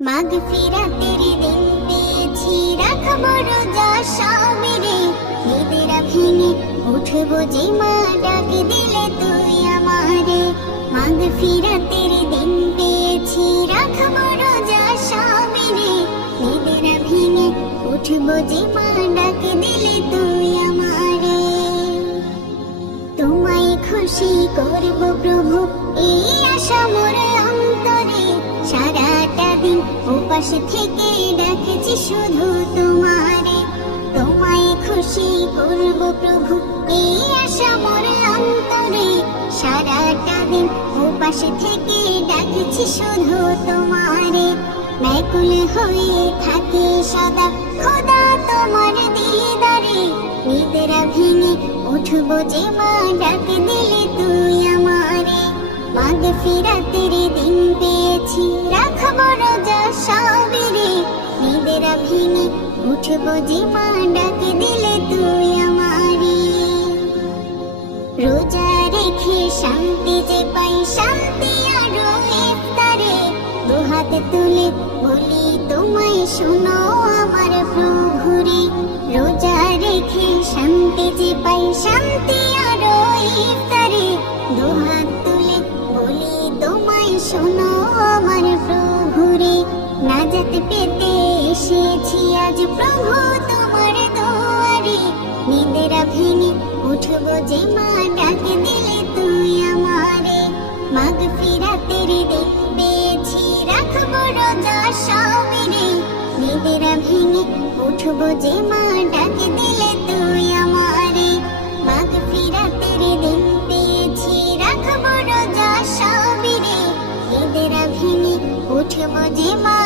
মাগফিরাতের দিন পেয়েছি, রাখবো রোজা সবেরে। নিদেরা ভেঙে উঠবো যে মা, ডাক দিলে তুই আমারে। মাগফিরাতের দিন পেয়েছি, রাখবো রোজা সবেরে। নিদেরা ভেঙে উঠবো যে মা, ডাক দিলে তুই আমারে। তোমায় খুশি করব প্রভু, এই আশা মোর অন্তরে। সারাটা দিন উপাস থেকে ডাকছি শুধু তোমারে। তোমায় খুশি করব প্রভু, এই আশা মোর অন্তরে। সারাটা দিন উপাস থেকে ডাকছি শুধু তোমারে। ব্যাকুল হয়ে থাকে সদা খোদা তোমার দিদারে। নিদেরা ভেঙে উঠবো যে মা, ডাক দিলে তুই আমারে। মাগফিরাতের দিন পেয়েছি, রাখবো রোজা সবেরে। নিদেরা ভেঙে উঠবো যে মা, ডাক দিলে তুই আমারে। রোজা রেখে শান্তি যে পাই, শান্তি আরো ইফতারে। দুহাত তুলে বলি তোমায়, শোনো আমার প্রভুরে। রোজা রেখে শান্তি যে পাই, শান্তি আরো ইফতারে। দুহাত তুলে বলি তোমায়, শোনো আমার প্রভুরে। নাজাত পেতে এসেছি আজ প্রভু তোমার দুয়ারে। নিদেরা ভেঙে উঠবো যে মা, ডাক দিলে তুই আমারে। মাগফিরাতের দিন পেয়েছি, রাখবো রোজা সবেরে। নিদেরা ভেঙে উঠবো যে মা, ডাক দিলে তুই আমারে। মাগফিরাতের দিন পেয়েছি, রাখবো রোজা সবেরে। নিদেরা ভেঙে উঠবো যে মা,